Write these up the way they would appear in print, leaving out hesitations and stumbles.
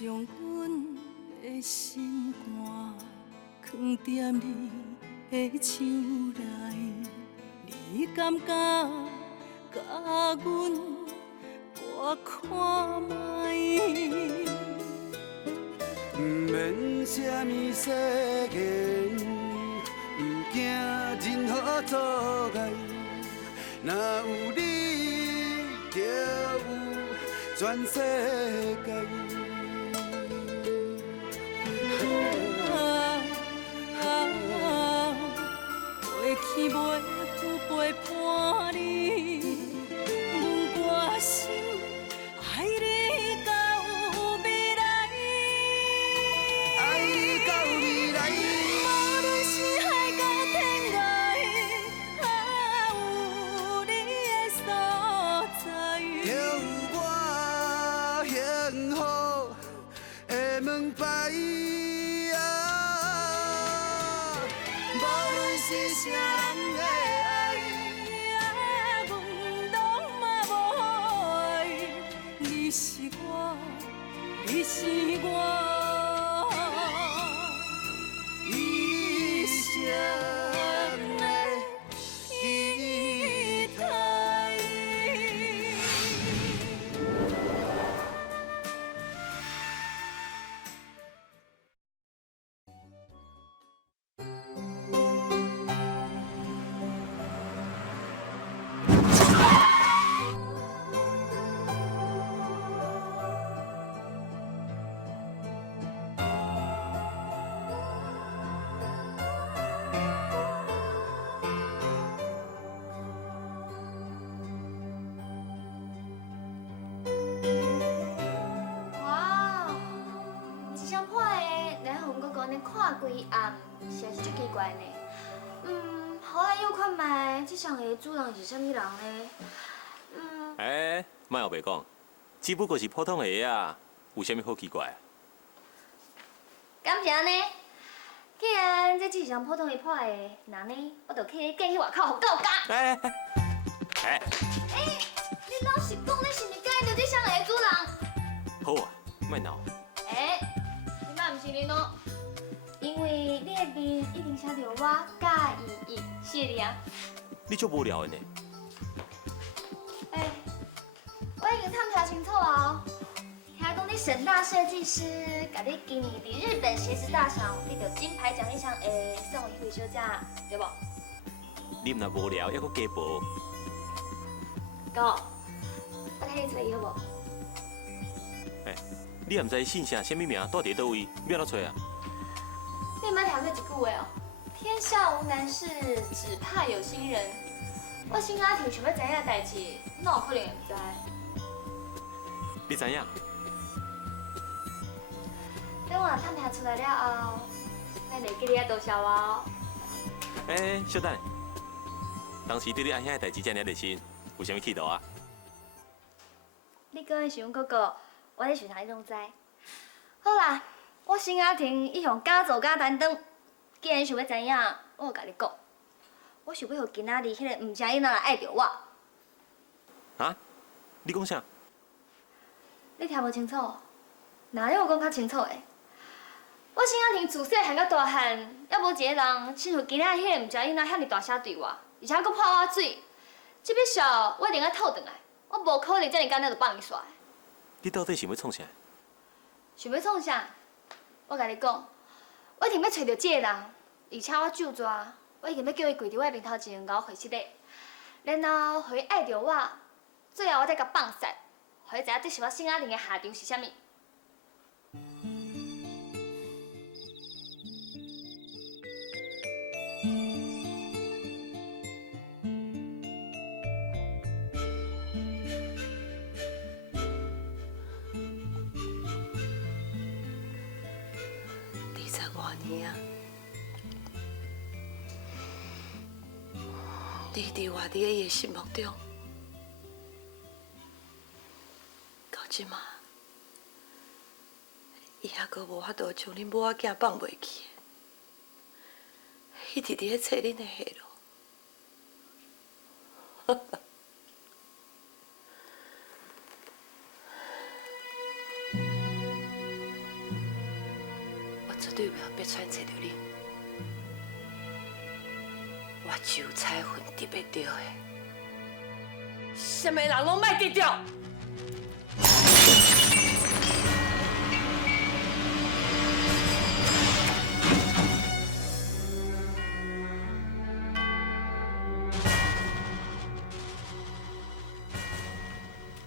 将阮的心肝藏踮你的手内，你敢敢甲阮我看卖？不免什么誓言，不惊任何阻碍。若有你，就有全世界。飞去袂有陪伴你，阮决心爱你到未来。爱到未来。无论是海角天涯，有你的所在，就有我幸福的门牌。无论是啥人的爱，阮拢嘛无爱。你是我，你是我一生的期待。哇，一双破的，然后我讲你看规暗，实在是足奇怪呢。好啊，有看卖，这双的主人是啥物人呢？莫后白讲，只不过是普通的鞋啊，有啥物好奇怪啊？敢是安尼？既然这只是双普通的破的，那呢，我就去寄去外口，互告假。你老实讲，你是毋是介意着这双鞋的主人？好啊，莫闹。你莫毋是你喏，因为你的面一定写着我介意伊4个字啊。你足无聊的呢。我已经探查清楚啊，听讲你沈大设计师，甲你今年伫日本鞋子大赏得到金牌奖，你双会送迄位小姐，对无？你若无聊，还阁加步。哥，我替你找伊好无？你也毋知姓啥、啥物名，住伫倒位，要哪找啊？你莫听过一句话哦，天下无难事，只怕有心人。我新阿婷想要知影的代志，哪有可能会不知？你知影？等我探查出来了后，咱会记你啊多谢我哦。小等，当时对你阿兄的代志遮尔热心，有啥物企图啊？你讲的是阮哥哥，我咧想啥你拢知。好啦，我新阿婷一向敢做敢担当，既然想要知影，我就甲你讲，我想要互今仔日迄个毋正囡仔来爱着我。啊？你讲啥？你听无清楚？哪有讲较清楚的？我新阿婷自细汉到大汉，还无一个人亲像今仔迄个毋正囡仔遐尔大声对我，而且佫泼我水。这笔数我一定要讨回来，我无可能遮尔简单就放伊煞。你到底想要创啥？想要创啥？我甲你讲，我一定要找到这个人，而且我就抓，我已经要叫伊跪伫我面头前甲我回失礼，然后互伊爱着我，最后我再甲放散，互伊知影这是我新阿玲的下场是啥物。你伫活伫伊的心目中，到即马，伊还阁无法度将恁母仔囝放袂记，伊直直咧找恁的下落。绝对袂别揣找着你。我就彩云得袂到的，什么人拢莫得着。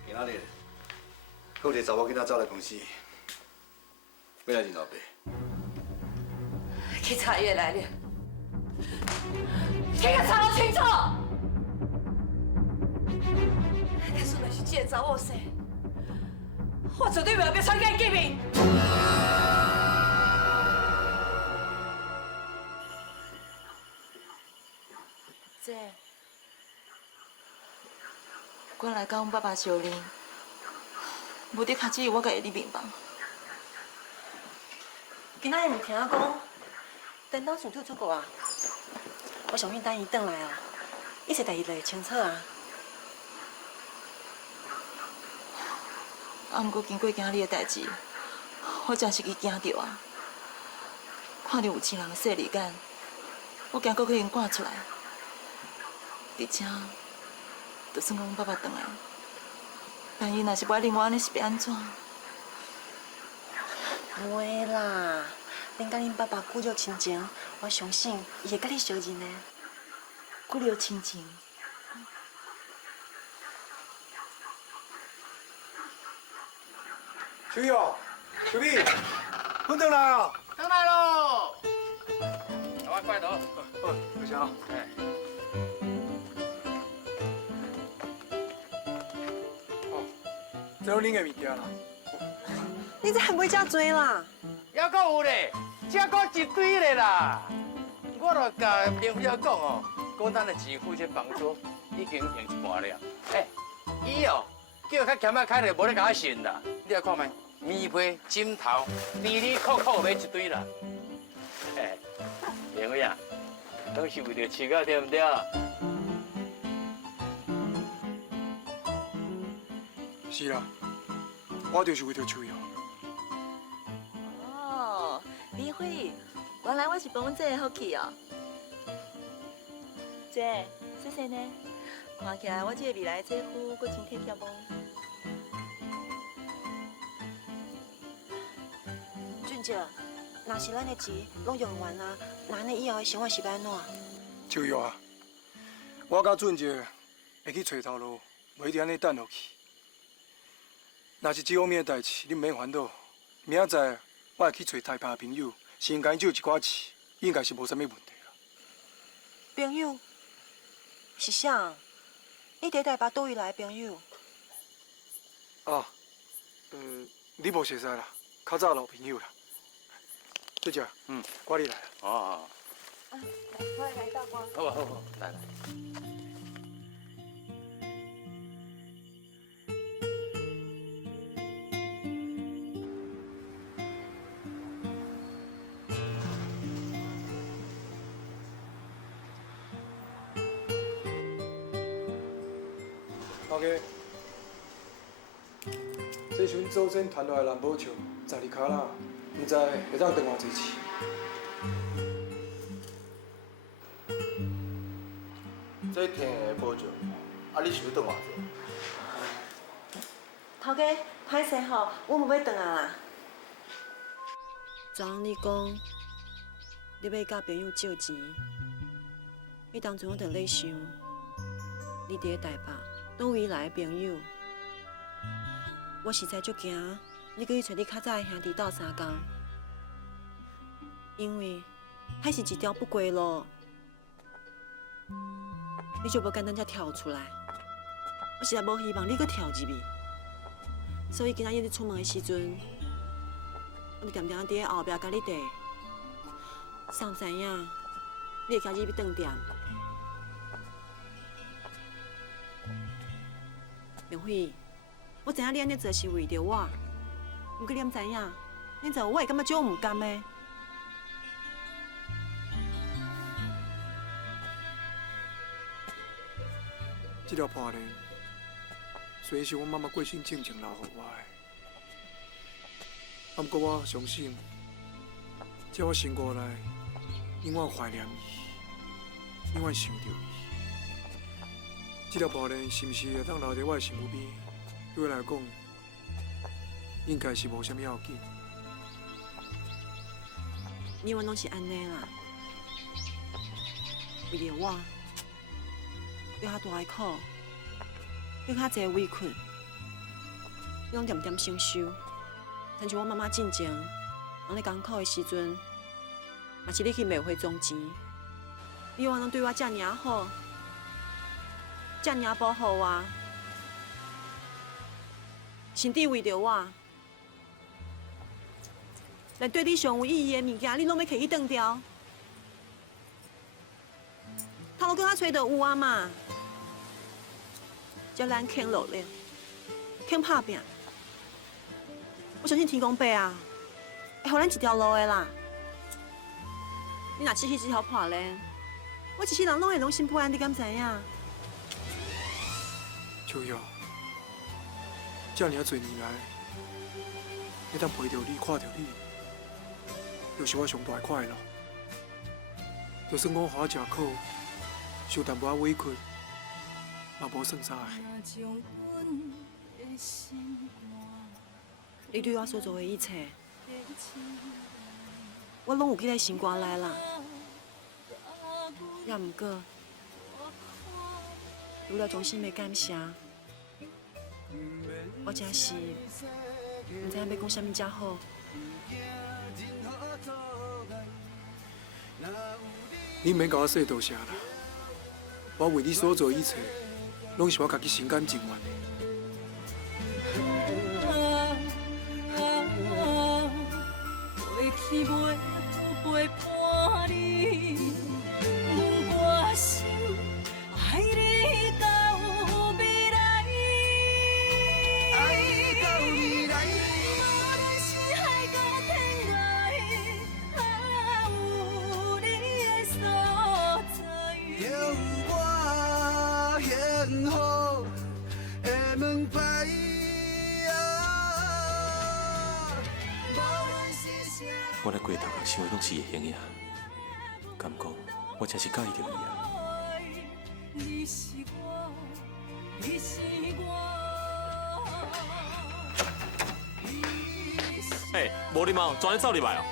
今仔日，有一个查某囡仔走来公司，要来认老爸。去查伊的来历，去甲查个清楚。假使若是这个查某生，我绝对袂别穿甲见面。姐，我来甲阮爸爸相认，无伫卡只有我家己伫面房。今仔日唔听讲，等到顺退出国啊，我相信等伊转来哦，一切代志就会清楚啊。啊，毋过经过今日的代志，我真是去惊着啊！看到有钱人的势利眼，我惊搁去因赶出来。而且，就算讲阮爸爸转来，万一若是不爱领我安尼，是要安怎？不会啦，恁甲恁爸爸骨肉亲情，我相信伊会甲你相认的。骨肉亲情。秋玉，秋弟，阮转来啊！回来喽！赶快快走！多谢啊。哎，这拢恁的物件啦。你这还袂遮多啦？还阁有咧，这阁一堆咧啦！我著甲林飞讲哦，讲咱的钱付这房租已经用一半了。哎，伊哦叫较俭仔开咧，无咧甲我信啦。你来看觅，棉被、枕头，里里扣扣买一堆啦。哎，林飞啊，拢是为着饲个对毋对？是啦，我就是为着秋玉。哦，李辉，原来我是帮阮姐的福气哦。姐，谢谢呢。看起来我这个未来的姐夫阁真体贴哦。俊姐，若是咱的钱拢用完啊，那安尼以后的生活是要安怎？秋玉啊，我甲俊杰会去找头路，袂一直安尼等落去。若是这方面的代志，你唔免烦恼。明仔载我会去找台北的朋友，先甲因借一寡钱，应该是无啥物问题啦。朋友是啥？你伫台北倒位来的朋友？啊，你无熟悉啦，较早老朋友啦。俊杰，我你来啦。哦，我来到我。好啊好啊，来来。OK，这是阮祖先传落来蓝宝树，12卡啦，唔知会当长偌济次。这天的保证，啊，你是要转偌济？头家，歹势吼，我无要转啊啦。昨昏你讲你要甲朋友借钱，迄当阵我就咧想，你伫咧台北倒位来的朋友，我实在足惊你去找你较早的兄弟斗相共，因为迄是一条不归路，你就无简单才跳出来。我实在无希望你搁跳入去，所以今仔日你出门的时阵，我就定定伫咧后壁甲你缀，谁知影你会开始要转店。明辉，我知影你安尼做是为着我，不过你毋知影，你知我会感觉足唔甘的。这条破链，虽然是阮妈妈过身之前留予我的，不过我相信，在我心肝内，永远怀念伊，永远想着伊。这条布链是毋是会当留在我的身躯边？对我来讲，应该是无啥物要紧。你阮拢是安尼啦，为着我，有较大的苦，有较济委屈，你拢点点承受。亲像我妈妈进前，人咧艰苦的时阵，嘛是咧去卖花种钱。你往拢对我遮尔好，遮尔保护我，甚至为着我，连对你上有意义的物件，你拢要摕去断掉。头路更较找到有啊嘛，叫咱肯努力，肯打拼。我相信天公伯啊，会予咱一条路的啦。你若失去这条破链，我一世人拢会拢心不安，你敢知影？秋瑶，遮尔多年来，会当陪着你、看着你，就是我上大的快乐。就算我花食苦，受淡薄仔委屈，嘛无算啥的。你对我所做的一切，我拢有记在心肝内啦。也毋过，除了衷心的感谢，我真是毋知影要讲啥物才好。你免甲我说多谢啦，我为你所做的一切，拢是我家己心甘情愿的。飞去袂有陪伴你，我心爱你到未来。爱你到未来。无论是海角天涯，有你的所在。就有我幸福的门牌。我咧过头个想的拢是会形影，敢讲我真是介意着伊啊！你是我，你是我。哎，无礼貌，转来走入来哦！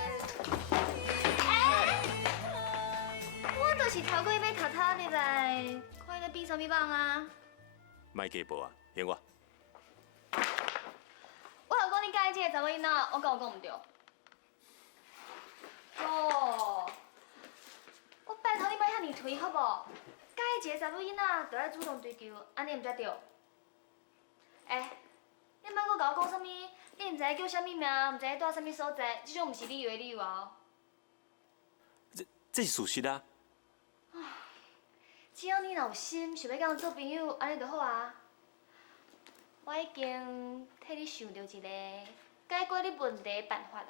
我就是头过要读册入来，看伊咧变啥物梦啊？卖假报啊，嫌我。我有讲你介意这个查某囡仔，我敢有讲毋对？哦，我拜托你莫遐尼推好无？介意一个查某囡仔，就爱主动追求，安尼毋才对。你莫阁甲我讲啥物？你毋知叫啥物名，毋知住啥物所在，这种毋是你以为理由哦。这是事实啊！只要你若有心，想要甲我做朋友，安尼就好啊。我已经替你想到一个解决你问题的办法啦。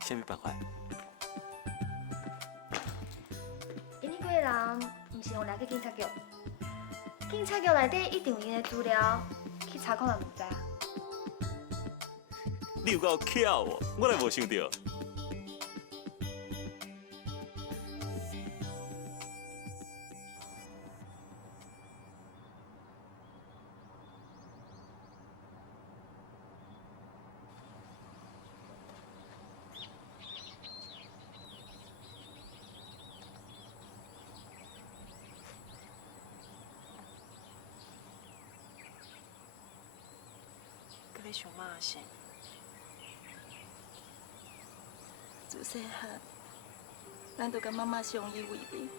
啥物办法？因你几个人毋是互掠去警察局，警察局内底一定有因的资料，去查看嘛毋知啊。你有够巧哦，我来无想到。你想妈是？自细汉，咱就甲妈妈相依为命。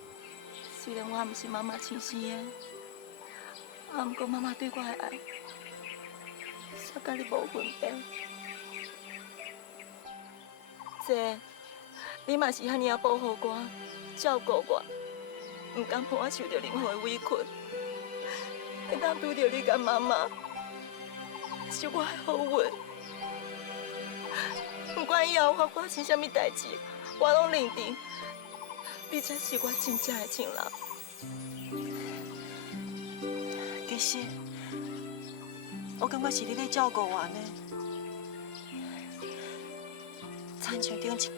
虽然我毋是妈妈亲生的，毋过妈妈对我的爱，煞甲你无分别。姐，你嘛是遐尔啊保护我、照顾我，毋甘让我受到任何的委屈。会当拄到你甲妈妈。是我的好运，不管以后发生什么代志，我拢认定你才是我真正的情人。其实，我感觉是你咧照顾我呢。参像顶一届，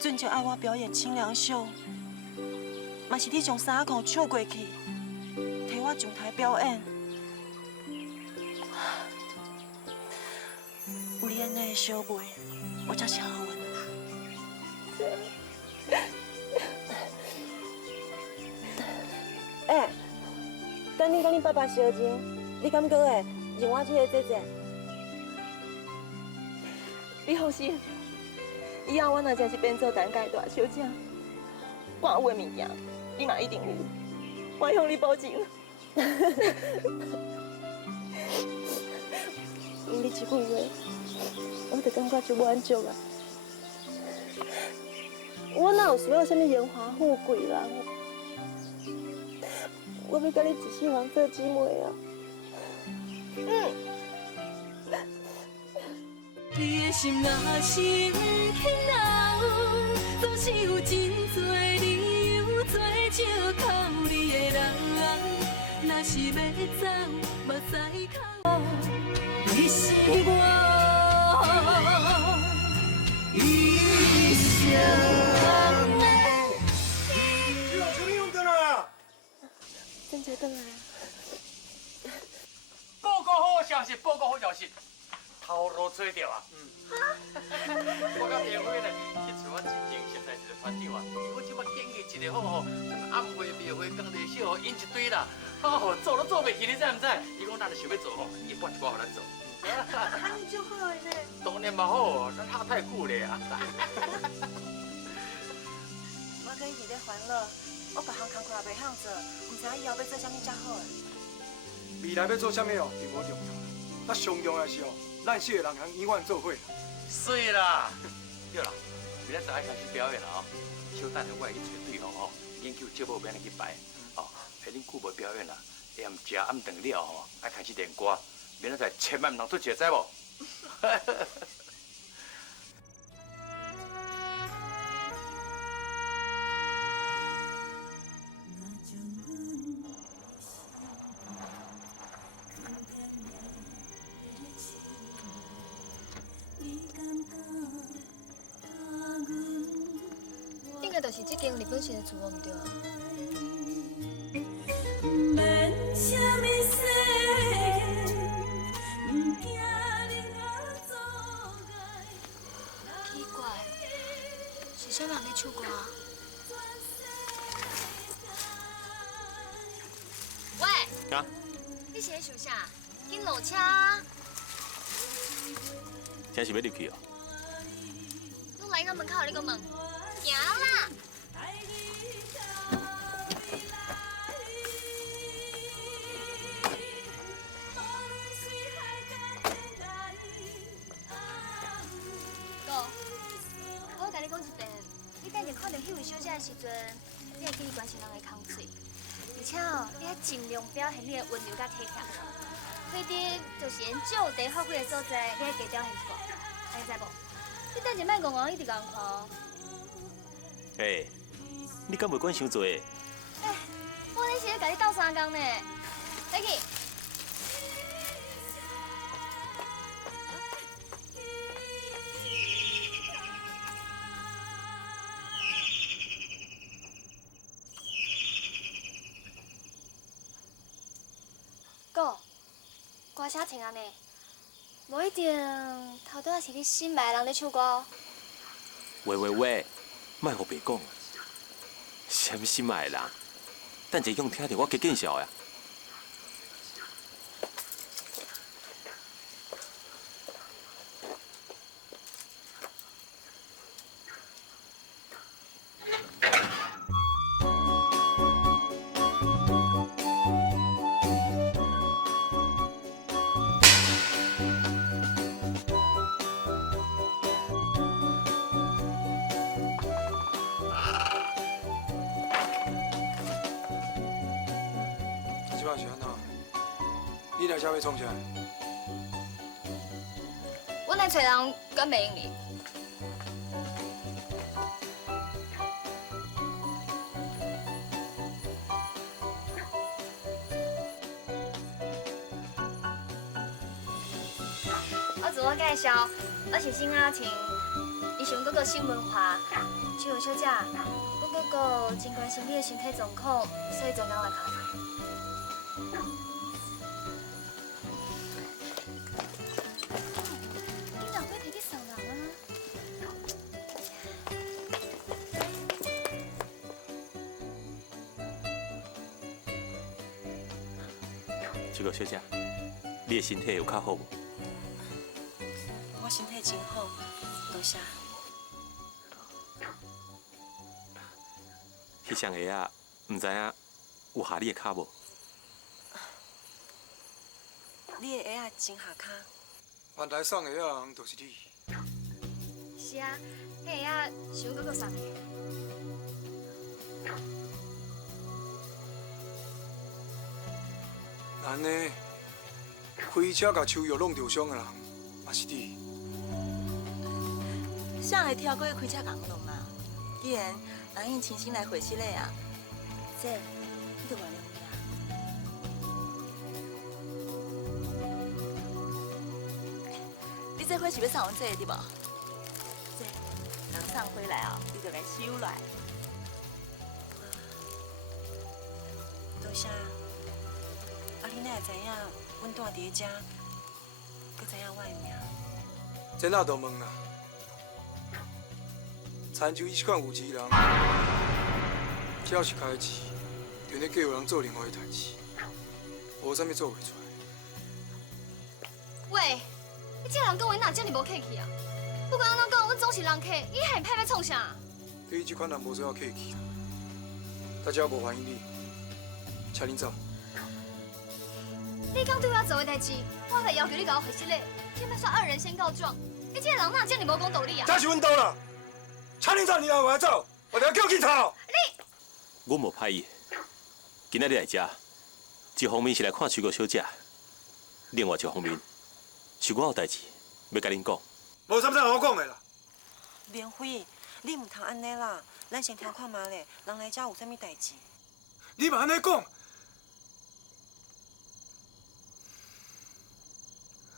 准就爱我表演清凉秀，嘛是你将衫裤抢过去，替我上台表演。有你安尼的小妹，我才是好运。等你甲你爸爸相认，你敢搁会认我这个姐姐？你放心，以后我若真是变做单界大小姐，我有的物件你嘛一定有，我向你保证。有你这句话，我就感觉就满足啊！我哪有需要什么荣华富贵啦？我要跟你一世人做姊妹啊！你的心若是不肯留，总是有真多理由做借口。你的人，若是要走，目屎口，你是我一生的。真才回来啊！报告好消息，报告好消息，头路找到啊！我甲苗辉咧，去找我真正现在一个团长啊，我即摆建议一个好吼，什么暗会、庙会、工地小，引一堆啦，哦，做都做袂起，你知唔知？伊讲咱就想要做吼，一半一半互咱做。安尼就好个呢。当然嘛好，咱哈太久了啊。我搁一直咧烦恼，我别项工课也袂晓做，唔知以后要做啥物才好诶。未来要做啥物哦，并无重要。咱上重要的是哦，咱四个人通永远做伙。是啦，对啦，明仔载爱开始表演了哦。小等下我会去找对吼，研究节目要安尼去排。哦，下恁久无表演啦，下暗食暗顿了吼，爱开始练歌。明仔载千万唔通出错，知无？应该就是这间日本式的厝，唔对啊？奇怪，是啥人咧唱歌？喂，啊，你是咧想啥？紧落车！真是要入去哦。拢来到门口，你搁问？行啦。哥，我甲你讲一遍，你等下看到迄位小姐的时阵，你会记得关心人的空嘴，而且哦，你要尽量表现你的温柔甲体贴。迄啲就是因少地发挥的所在，你要加表现出来，安尼知无？你等下莫戆戆一直甲人看哦。哎，你敢袂管伤多？哎，我那是咧甲你斗三工呢，来去。哥，歌声听安尼，无一定头拄仔是你心爱的人咧唱歌哦。喂，莫互白讲，什么心爱的人？等者用听着我加见笑呀。即摆是安怎？你来遮要创啥？阮来找人，敢袂用哩？我自我介绍，我是沈雅婷，医生哥哥沈文华，这位小姐，我哥哥真关心你的身体状况，所以专工来考察。你两位提去送人啊？这个小姐，你的身体有较好无？我身体真好，多谢。迄双鞋啊，唔知影有下你的脚无？你的鞋啊真下骹。原来送的人就是你。是啊，迄鞋啊是我哥哥送的。安尼，开车甲秋叶弄着伤的人，也是你。谁会跳过开车共弄啊？既然人应清醒来回息嘞啊，这你就原谅伊啊。你这花是要送阮这个对无？这人送回来哦，你就来收来。多谢。啊，你哪会知影阮住伫遮，搁知影我的名？这哪都问啦。参州伊这款有钱人，只要是开钱，就咧叫人做另外的代志，无啥物做袂出来。喂，你这人跟我哪遮尔无客气啊？不管安怎讲，阮总是人客，伊还歹要创啥？对伊这款人无需要客气啦。大家无欢迎你，请恁走。你刚对我做的代志，我还要求你甲我回息嘞，偏要说二人先告状。你这个人哪遮尔无讲道理啊？这是阮兜啦。请恁走，你若外走，我就要叫警察。我无歹意，今仔日来遮，一方面是来看秋果小姐，另外一方面是我有代志要甲恁讲。无啥物好讲的啦。莲辉，你唔通安尼啦，咱先听看嘛咧，人来遮有啥物代志？你嘛安尼讲。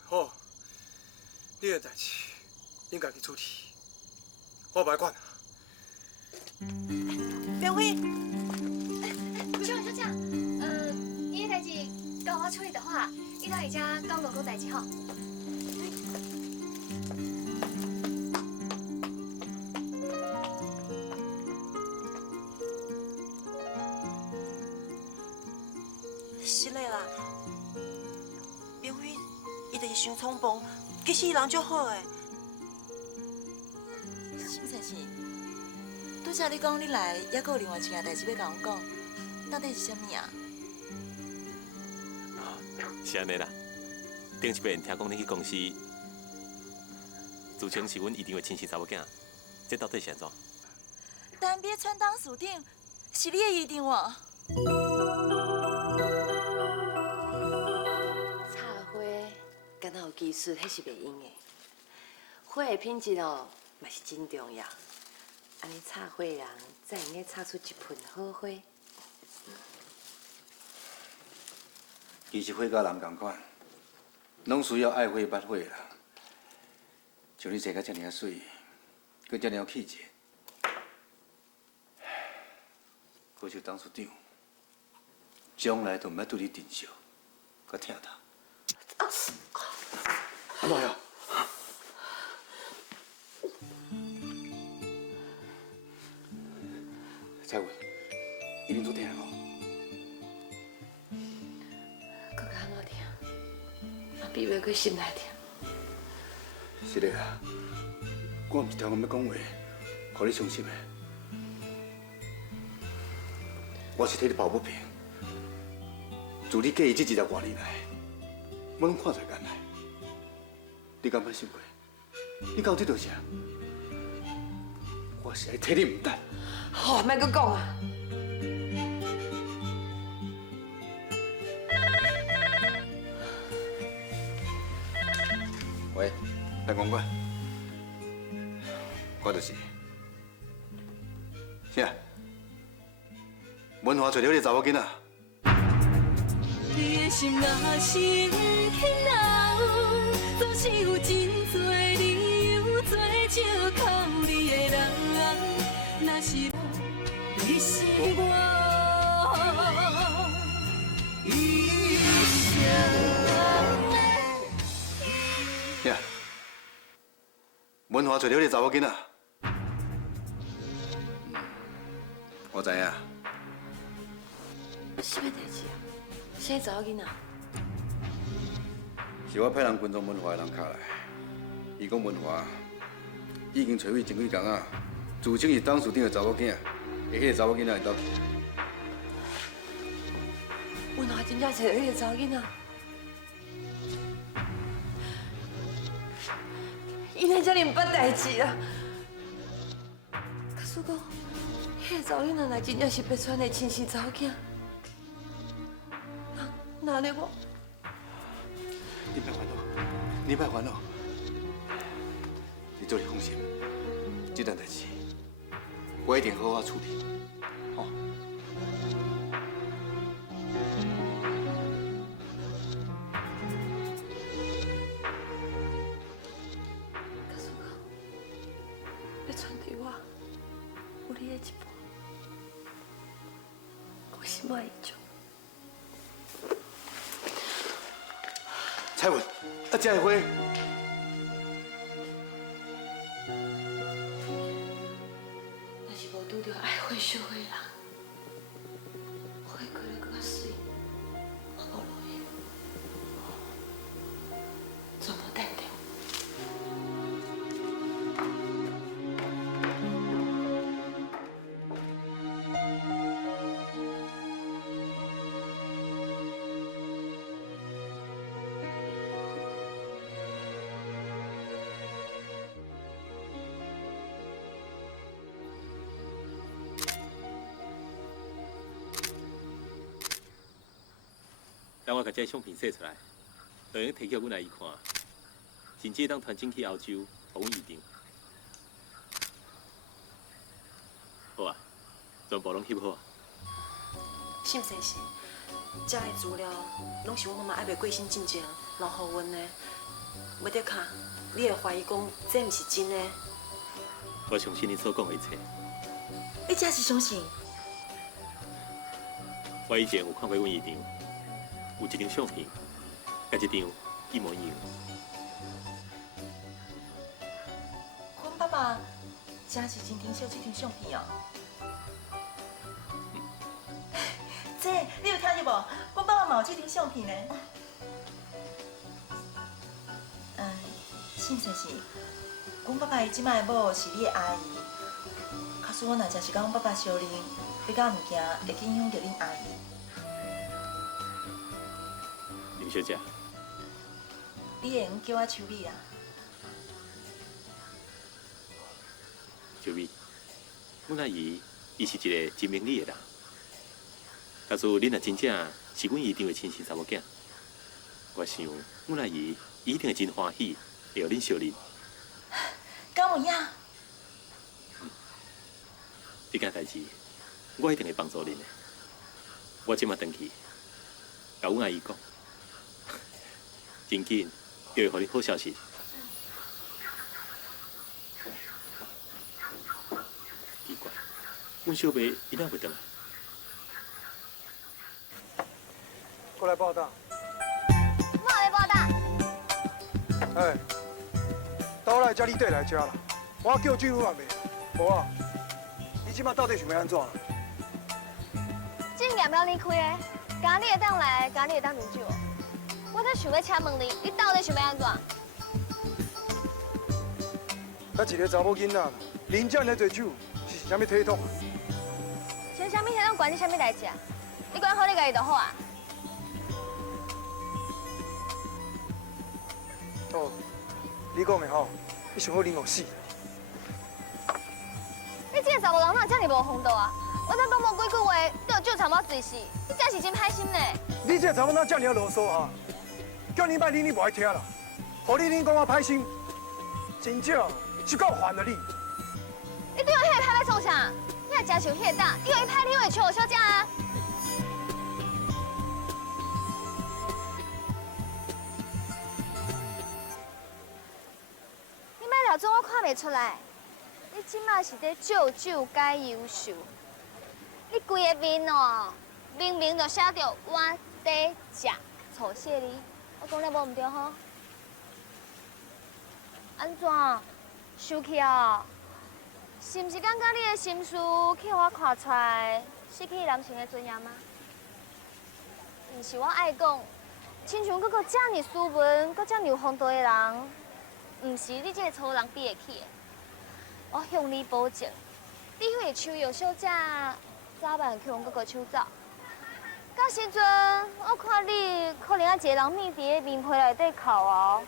好，你的代志，恁家己处理，我袂管。莲辉，小小姐，伊的代志交我处理就好啊，你到伊遮讲公公代志吼。是嘞啦，莲辉，伊就是伤冲动，其实伊人足好诶。沈先生，拄则你讲你来，还阁有另外一件代志要甲阮讲，到底是啥物啊？是安尼啦，顶一遍听讲你去公司，自称是阮一定会亲生查某囝，这到底是安怎？单边穿当属顶，是你的一定哦。插花，敢若有技术，迄是袂用的。花的品质哦，嘛是真重要。安尼插花人才用个插出一盆好花。其实花甲人同款，拢需要爱花捌花啦。像你坐甲遮尔水，佮遮尔有气质，好像当处长，将来就毋要对你珍惜，佮疼他。阿妈呀！彩云，一定做疼哦。搁较安怎听？啊，比袂过心内听。是的啊，我毋是听我要讲话，互你伤心的。我是替你抱不平。自你嫁伊这20多年来，我拢看在眼内。你敢捌想过？你敢有这道啥？我是来替你唔担。好，莫搁讲啊！喂，陈公馆，我就是。啥？文华找到你查某囡仔。你的心若是轻柔，总是是有真多理由做借靠你的人，若是你是我一生的。呀，文华找到你查某囡仔，我知影。什么代志啊？谁查某囡仔？是我派人跟踪文华的人敲来，伊讲文华已经找回前几工啊，自称是董事长的查某囝，和迄个查某囡仔因兜去。文华真正找到迄个查某囡仔？伊哪遮尔捌代志啊？可是讲，迄个查某囡仔若真正是被传的亲生查某囝，那咧我。 你别烦恼，你别烦恼，你做你放心，这件代志我一定好好处理，吼。可是讲，要传对我，有你的一半，我心爱伊种。 彩云，啊，这花，若是无拄到爱花惜花的人，花开得更较水，我无落叶，全部等着。当我把这相片洗出来，就用摕叫阮阿姨看，甚至当传真去欧洲，予阮预定。好啊，全部拢翕好啊。信生是，这的资料拢是阮妈妈爱袂过身进前留予阮的。袂得卡，你会怀疑讲这毋是真的？我相信你所讲的一切。你真是相信？我以前有看过阮姨丈。 有一张相片，甲这张一模一样。阮爸爸真是真珍惜这张相片哦。姐，你有听到无？阮爸爸嘛有这张相片呢。信实是，阮爸爸伊即摆的某是你的阿姨。假使我若真是甲阮爸爸相认，你敢毋惊会去影响到恁阿姨？ 林小姐，你会用叫我秋米啊？小美，阮阿姨伊是一个真明理的人。假使恁若真正是阮姨丈的亲生查某囝，我想阮阿姨一定会真欢喜，会互恁相认。敢有影？这件代志，我一定会帮助恁的。我即马回去，甲阮阿姨讲。 真紧，就会予你好消息。奇怪，阮小妹伊哪袂回来？过来报道。我也要报答。哎，倒来遮你缀来遮啦，我叫酒嘛袂，无啊。你即马到底想要安怎？这店要你开的，今日会当来，今日会当饮酒。 我在想要请问你，你到底想要安怎？咱一个查某囡仔，啉遮尔多酒，是啥物体统啊？像啥物体统管你啥物代志啊？你管好你家己就好啊。哦，你讲的好，你想要啉互死。你这个查某人哪遮尔无风度啊？我才讲无几句话，就酒差无醉死，你真是真歹心呢。你这个查某哪遮尔啰嗦啊？ 叫你莫啉，你无爱听啦。互你啉讲我歹心，真正是够烦的你。你对我迄个歹要创啥？你若真受迄个打，你有伊歹，你会笑我小姐啊？怎我看袂出来？你即马是在借酒解忧愁？你规个面哦，明明就写着我在食醋蟹哩，我讲了无唔对吼？安怎？生气啊？是毋是感觉你的心事去我看出来，失去男性的尊严吗？毋是我爱讲，亲像这么斯文、搁这么有风度的人，毋是你这个粗人比得起的。我向你保证，你迄个手摇小姐早晚去往抢走。到时阵，我看你可能啊一个人面伫个面皮内底哭哦。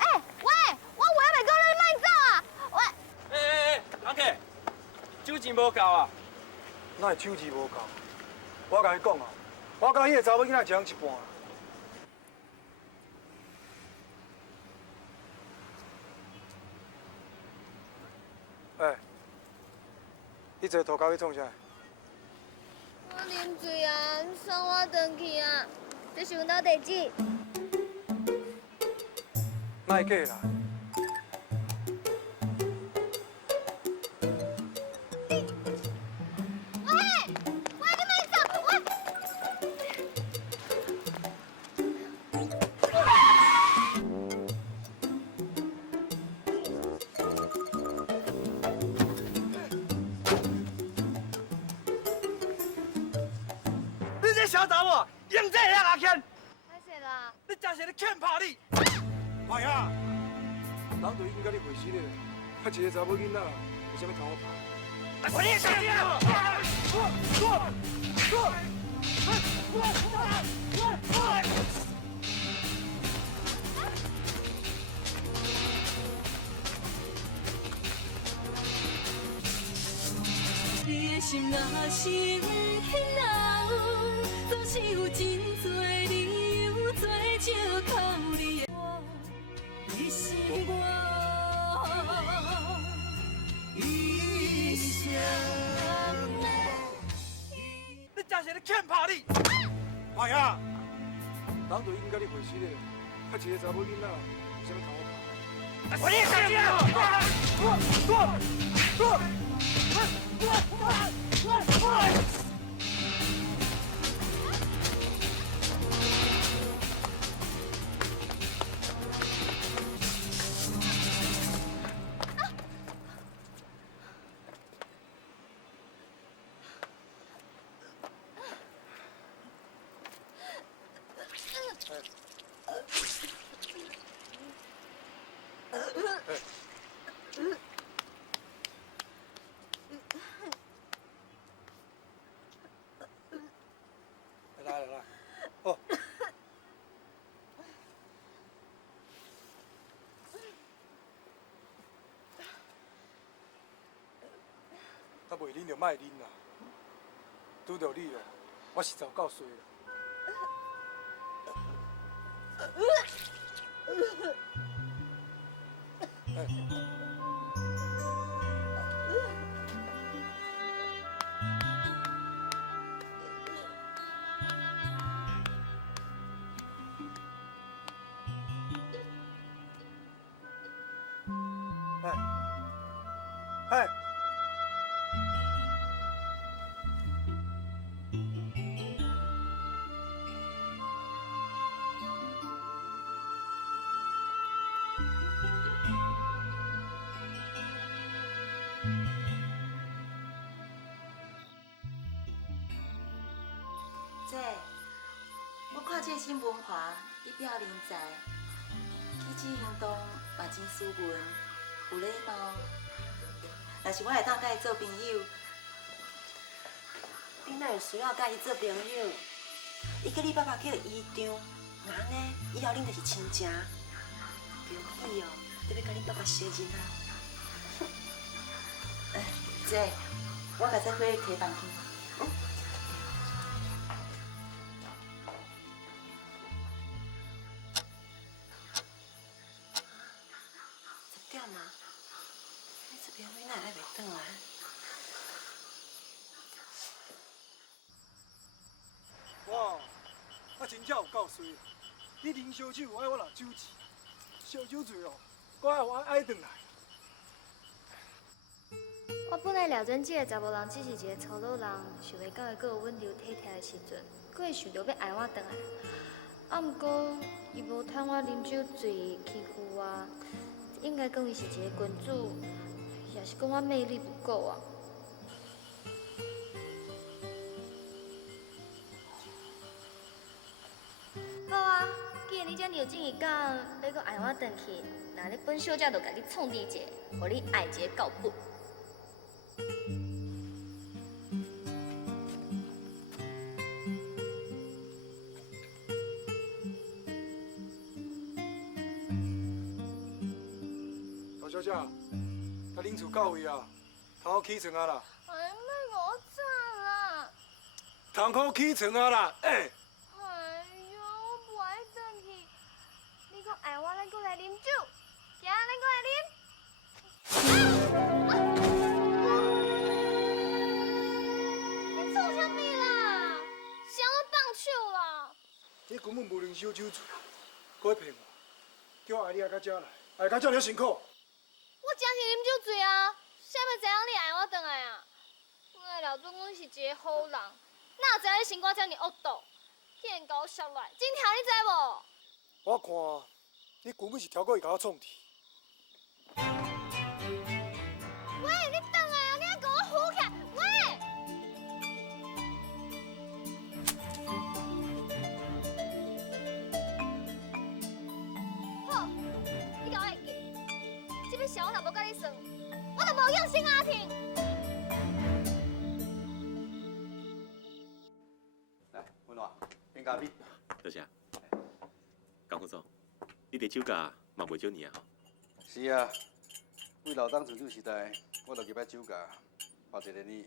喂，我话还袂讲，你莫走啊！喂。阿客，酒钱无够啊？哪会酒钱无够？我甲你讲啊，我甲迄个查某囡仔一人一半。你坐涂骹要创啥？我啉醉啊，送我回去啊！这是阮兜地址。哪会假啦？小查某，用这个阿欠，歹势啦，你真是咧欠拍你！哎呀，人都已经甲你会死了，啊一个查某囡仔，有啥物通我拍？我你死啊！你的心若是牵留，总是有真多理由做借口。你是我一生的。你真是咧欠拍你！哎呀，人都已经甲你会死了，啊一个查某囡仔，有啥物通我拍？我你死啊！来，哦。啊，袂啉就莫啉啦。拄到你哦，我实在够衰啦。哎。姐，我看这新文华伊表人才，起这行动嘛真斯文，有礼貌。若是我会当甲伊做朋友，你哪有需要甲伊做朋友？伊叫你爸爸叫姨丈，那安尼以后恁就是亲情。不用意哦，你要甲恁爸爸相认啊。姐，我甲这花摕房去。10点嘛，你这边你哪会袂转来？哇，我真正有够衰！你啉烧酒，爱我拿酒钱，小酒醉哦，我爱转来。我本来了准这个查某人只是一个粗鲁人，想袂到伊阁有温柔体贴的时阵，阁会想到要爱我转来。啊，毋过伊无趁我啉酒醉欺负我，应该讲伊是一个君主，也是讲我魅力不够啊。好啊，既然你遮牛正义讲要阁爱我转去，那你本小姐就甲你创治一个，互你爱一个到本。大小姐，甲恁厝到位啊？通好起床啊啦！哎，莫我吵啦！通好起床啊啦！哎呦，我不爱转去。你讲爱我，咱过来啉酒，行，咱过来啉。你做啥物啦？谁要放手啦？你根本无啉小酒醉，搁骗我，叫我爱你爱到遮来，爱到遮尔辛苦。我真是啉酒醉啊！谁要知影你爱我转来啊？我的老总阮是一个好人，哪知你心肝遮尔恶毒，竟然甲我摔来，真疼你知无？我看你根本是挑故意甲我创治。喂，你转来啊！你还甲我唬起来！喂！好，你甲我会记，这笔小我若无甲你算，我就无用心阿婷。来，文华，冰咖啡。多谢。江副总，你的酒价嘛袂少年啊吼。是啊，为老当自主时代，我就入摆酒价，花一个年，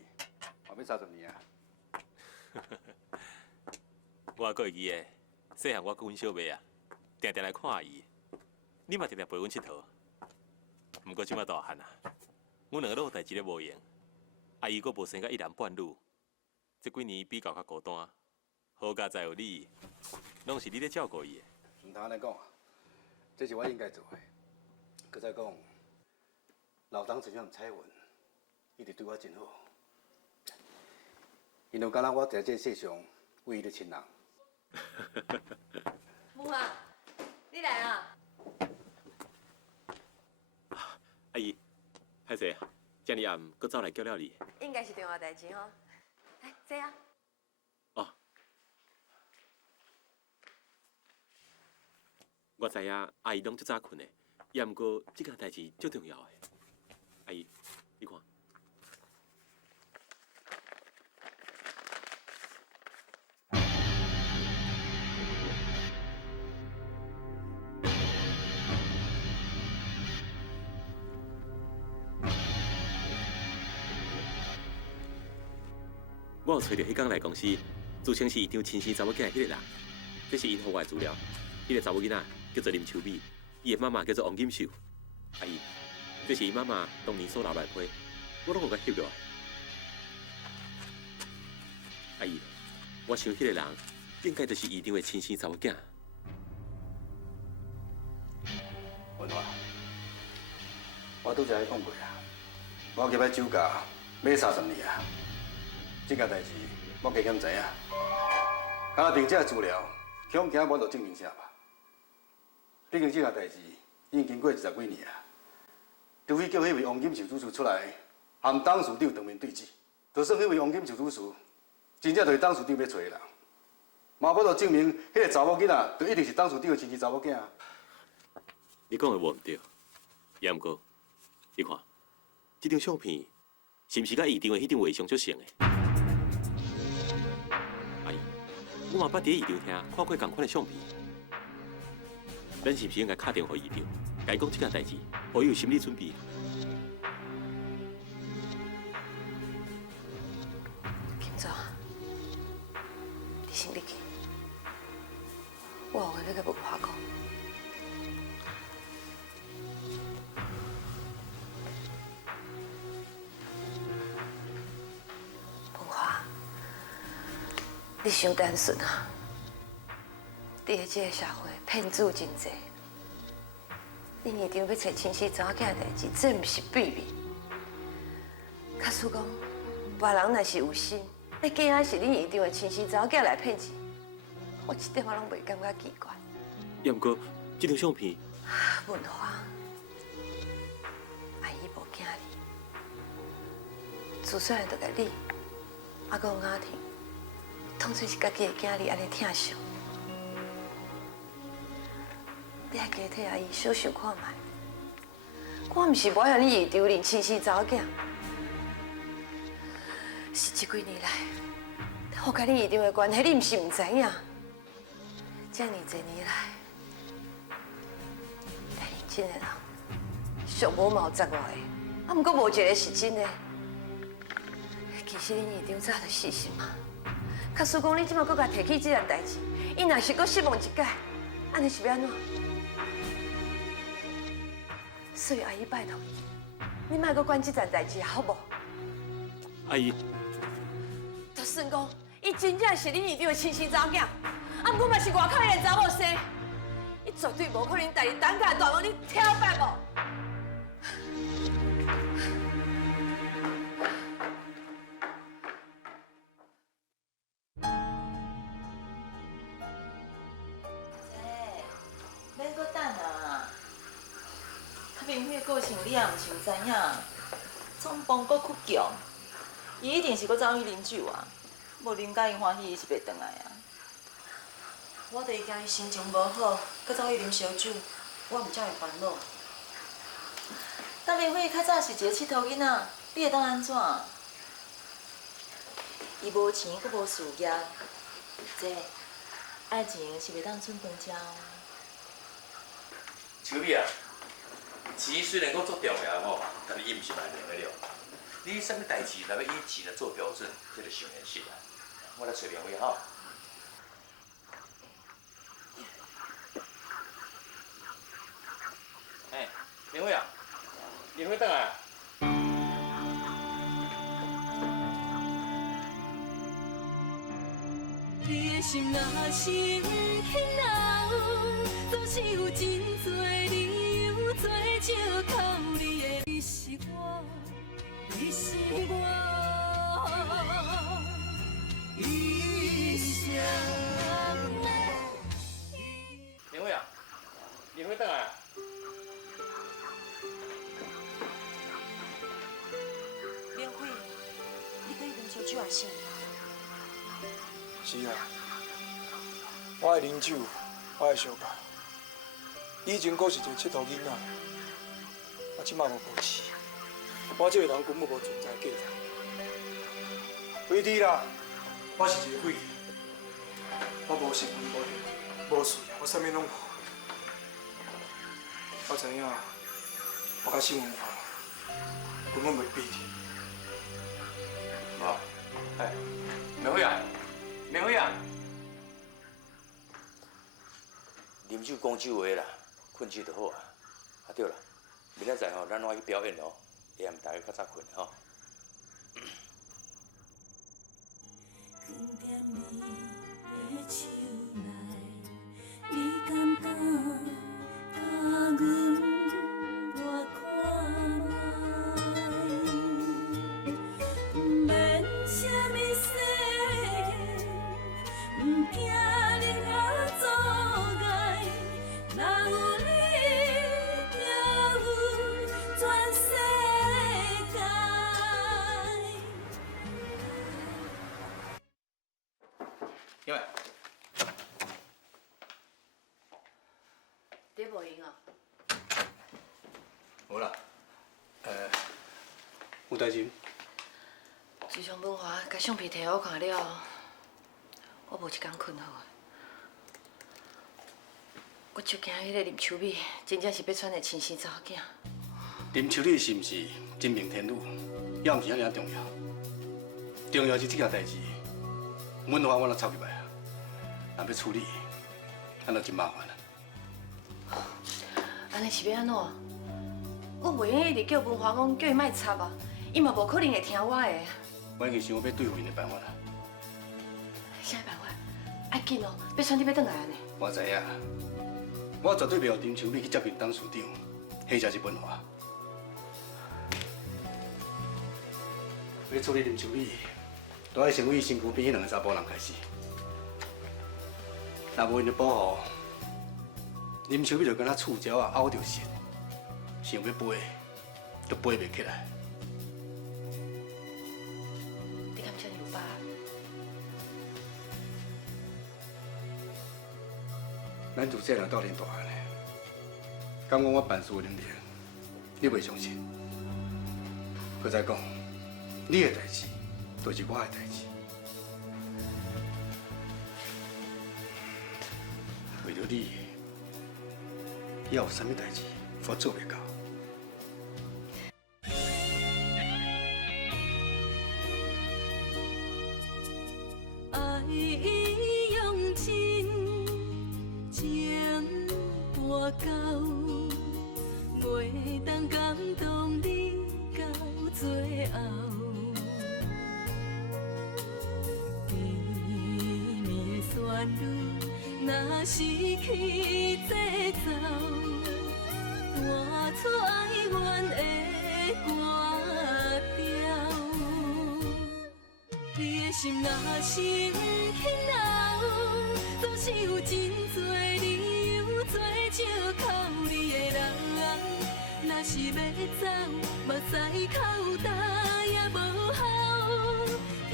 嘛要30年啊。我还会记得，细汉我跟阮小妹啊，定定来看阿姨，你嘛定定陪阮佚佗。毋过即摆大汉啊，阮两个都有代志咧无闲，阿姨阁无生甲一男半女，这几年比较较孤单，好佳在有你，拢是你咧照顾伊的。唔通安尼讲啊，这是我应该做的。搁再讲，老当真像彩云，一直对我真好，因为敢若我在这世上唯一的亲人。母啊，你来啊！阿姨，歹势啊，遮尔暗，阁走来叫了你。应该是重要代志吼。来，坐啊。哦，我知影阿姨拢足早困的，也毋过即件代志足重要的。阿姨，你看。我有找到迄天来公司，自称是一张亲生查某囝的迄个人，这是因互我的资料。迄个查某囡仔叫做林秋美，伊的妈妈叫做王锦秀。阿姨，这是伊妈妈当年所留来批，我拢有甲翕落来。阿姨，我想迄个人应该就是医场的亲生查某囝。文华，我拄则咧讲过啊，我入摆酒驾买30年啊。这件代志我加减知影，敢若凭这资料，恐惊我就证明啥吧？毕竟这件代志已经经过20几年啊，除非叫迄位王金秀主事出来，和董事长当面对质，就算迄位王金秀主事真正就是董事长要找的人，嘛要就证明迄个查某囡仔就一定是董事长的亲生查某囝。你讲的无毋对，也毋过，你看，这张相片是毋是甲医场的迄张画像足像的？阿姨，我嘛捌伫医场厅看过同款的相片，咱是毋是应该打电话医场，甲伊讲这件代志，互伊有心理准备？金总，你先入去，我有话要甲文华讲。文华，你伤单纯啊！伫个这个社会，骗子真多，林院长要找亲生查某囝的代志，这毋是秘密。假使讲别人若是有心，要假啊是林院长的亲生查某囝来骗钱，我一点仔拢袂感觉奇怪。也毋过，这张相片，文华，阿姨无惊你，自细汉就甲你，阿个雅婷，当作是家己的囝儿安尼疼惜。你还加替阿姨小想看卖，我毋是无让你遇丢恁亲生查某囝，是这几年来，我甲你遇到的关系，你毋是毋知影。这么多年来，太认真的人，上无嘛有10外个，啊，毋过无一个是真的。其实恁院长早就死心啊，假使讲你即马搁甲提起这件代志，伊若是搁失望一届，安尼是要安怎？所以阿姨拜托你，你莫搁管这件代志，好无？阿姨，就算讲，伊真正是恁院长的亲生查某囝，啊，毋过嘛是外口的查某生，伊绝对无可能带你当家大王你挑白无？免搁等啊！他明辉个性你也毋是有知影，创帮搁屈强，伊一定是搁走去啉酒啊！无啉甲伊欢喜，伊是袂转来啊！我著会惊伊心情无好，搁走去啉烧酒，我毋才会烦恼。但明辉较早是一个佚佗囡仔，你会当安怎？伊无钱，搁无事业，这爱情是袂当剩饭食哦。秋米啊，钱虽然讲足重要吼，但是伊毋是万能的了。你啥物代志，若要以钱来做标准，这就上现实啦。我来找明辉吼。哎，明辉啊，明辉倒来啊。你的心若是不肯留，总是有真多理由做借口。你是我，你是我，一生的。明辉啊，明辉倒来啊。明辉，你可以啉烧酒啊是？是啊，我爱啉酒，我爱相拍。以前阁是一个佚佗囡仔，我即马无保持，我这个人根本无存在价值。鬼弟啦，我是一个鬼弟，我无身份无地，无事业，我啥物拢无。我知影，我甲姓文华根本袂比你。哦，哎，明辉啊。明辉啊，啉酒讲酒话啦，困觉就好啊。啊对啦，明仔载吼，咱去表演哦，下暗大家较早困吼。因为你无闲啊？无啦，有代志。自从文华甲相片摕我看了，我无一天困好啊。我就惊迄个林秋美真正是要娶的亲生查某囝。林秋丽是毋是真命天女，也毋是遐尔重要。重要是这件代志，文华我若插入来啊，若要处理，那就真麻烦啊。安尼是要安怎？我袂用一直叫文华讲叫伊莫插啊，伊嘛无可能会听我的。我已经想好要对付因的办法啦。啥办法？要紧哦，要选你要转来安尼。我知影，我绝对袂让林秋美去接近当处长，迄才是文化。要处理林秋美，都要先为身躯边迄两个查甫人开始。若无因的保护，林秋美就敢若触礁啊，拗着线，想要飞，都飞袂起来。你敢真有法？咱自细人斗阵大汉的，敢讲我办事的能力，你袂相信？搁再讲，你的代志，就是我的代志。为着你，也有啥物代志我做袂到？爱已用尽情播到，袂当感动你到最后。绵绵的旋律，若失去节奏，弹出哀怨的歌调。你的心若是不肯留，总是有真多理由做借靠你的人。若是要走，目屎口干也无效。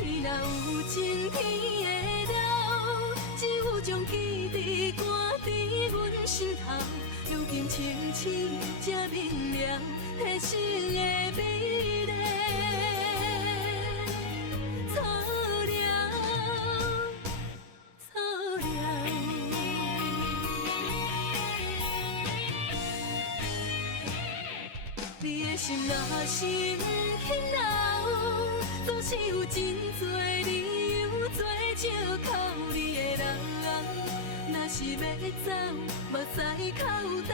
天若有情，天会了，只有将记忆赶伫阮心头。如今清醒才明了，人生的美丽。你的心若是不肯留，总是有真多理由做借靠你的人。若是要走，目屎口干